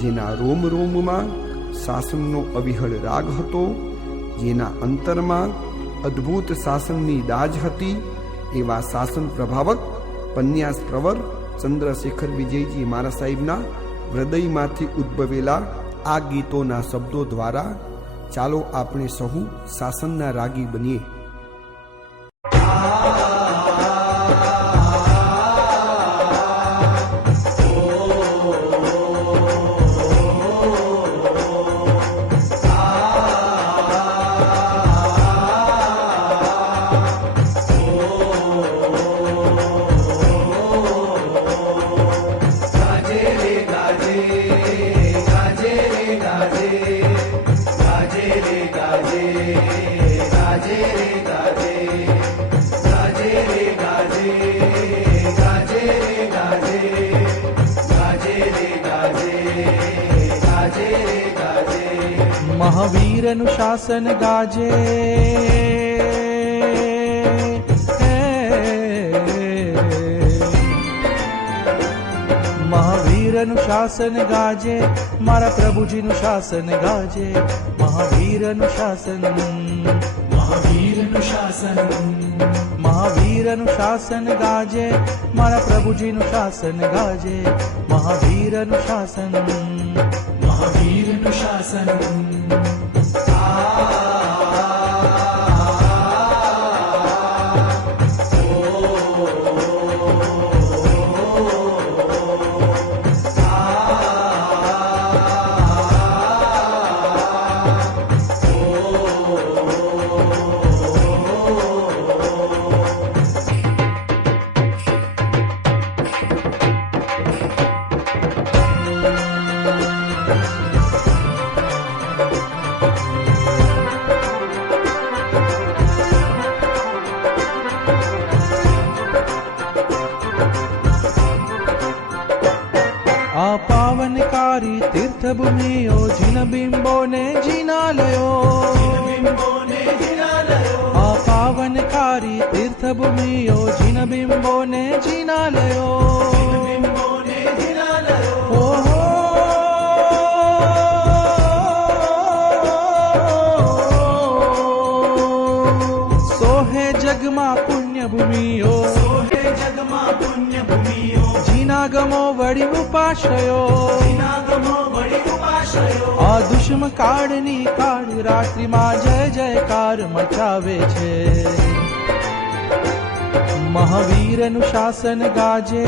જેના રોમ રોમમાં શાસનનો અવિહળ રાગ હતો, જેના અંતરમાં અદ્ભુત શાસનની દાજ હતી, એવા શાસન પ્રભાવક પન્યાસ પ્રવર ચંદ્રશેખર વિજયજી મહારાજ સાહેબના હૃદયમાંથી ઉદ્ભવેલા આ ગીતોના શબ્દો દ્વારા ચાલો આપણે સહુ શાસનના રાગી બનીએ. મહાવીરનું શાસન ગાજે, મહાવીરનું શાસન ગાજે, મારા પ્રભુજીનું શાસન ગાજે. મહાવીરનું શાસન, મહાવીરનું શાસન, મહાવીરનું શાસન ગાજે, મારા પ્રભુજીનું શાસન ગાજે. મહાવીરનું શાસન, મહાવીરનું શાસન. આ પાવનકારી તીર્થભૂમિઓ જીન બિંબોને જીનાલયો, આ પાવનકારી તીર્થભૂમિઓ જીન બિંબોને જીનાલયો. ઓહો સોહે જગમાં પુણ્યભૂમિઓ, સોહે જગમાં પુણ્યભૂમિઓ. જીનાગમો વળી ઉપાશ્રયો, જીનાગમો વળી ઉપાશ્રયો. આ દુષ્મ કાળની કાળ રાત્રિમાં જય જયકાર મચાવે છે. મહાવીરનું શાસન ગાજે,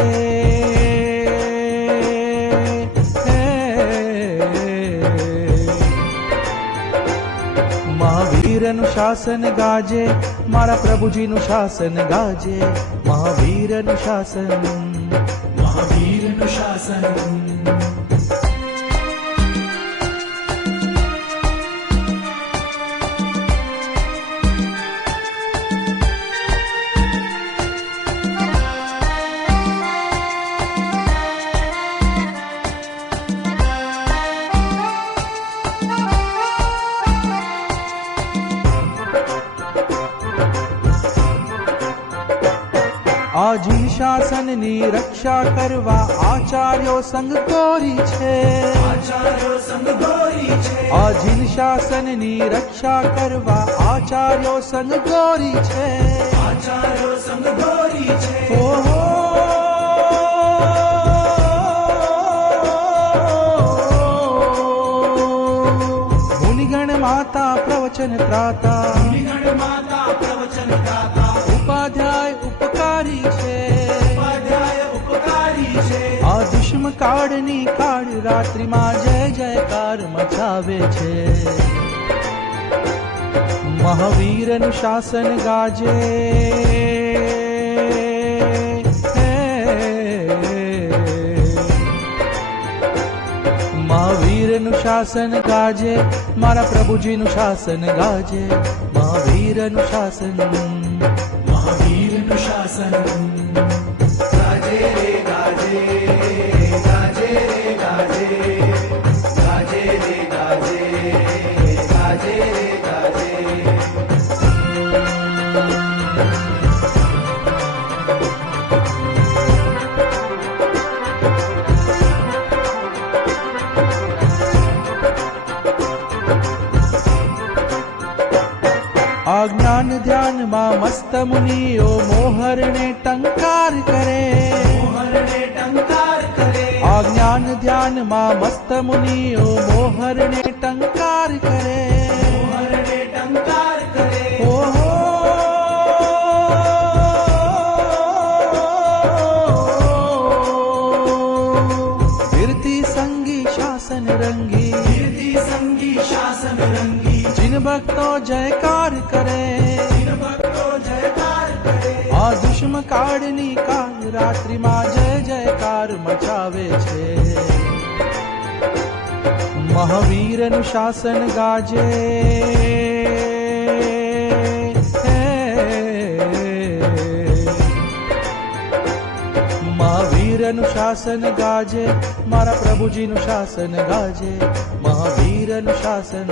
મહાવીરનું શાસન ગાજે, મારા પ્રભુજીનું શાસન ગાજે. મહાવીરનું શાસન, મહાવીરનું શાસન. આજીન શાસનની રક્ષા કરવા આચાર્યો સંગ કોરી છે, આચાર્યો સંગ કોરી છે. આજીન શાસનની રક્ષા કરવા આચાર્યો સંગ કોરી છે, આચાર્યો સંગ કોરી છે. ઓહો મુનિગણ માતા પ્રવચન ત્રાતા, મુનિગણ માતા પ્રવચન ત્રાતા. ઉપાધ્યાય ઉપકારી છે, ઉપાધ્યાય ઉપકારી છે. આ દુષ્મ કાળની કાળ રાત્રિમાં જય જયકાર મચાવે છે. મહાવીરનું શાસન ગાજે, મહાવીરનું શાસન ગાજે, મારા પ્રભુજીનું શાસન ગાજે. મહાવીરનું શાસન, મહાવીરનું શાસન. ગાજે રે ગાજે, ગાજે રે ગાજે, ગાજે રે ગાજે, ગાજે રે ગાજે. ધ્યાનમાં મસ્ત મુનિઓ મોહરને ટંકાર કરે. આ જ્ઞાન ધ્યાનમાં મસ્ત મુનિઓ મોહરને ટંકાર કરે. ઓહો जिन भक्तो जयकार करे. आ दुष्म काळनी काल रात्रिમાં जय जयकार મચાવે છે. મહાવીરનું શાસન ગાજે. મહાવીરનું શાસન ગાજે. મારા પ્રભુજીનું શાસન ગાજે. મહાવીરનું શાસન.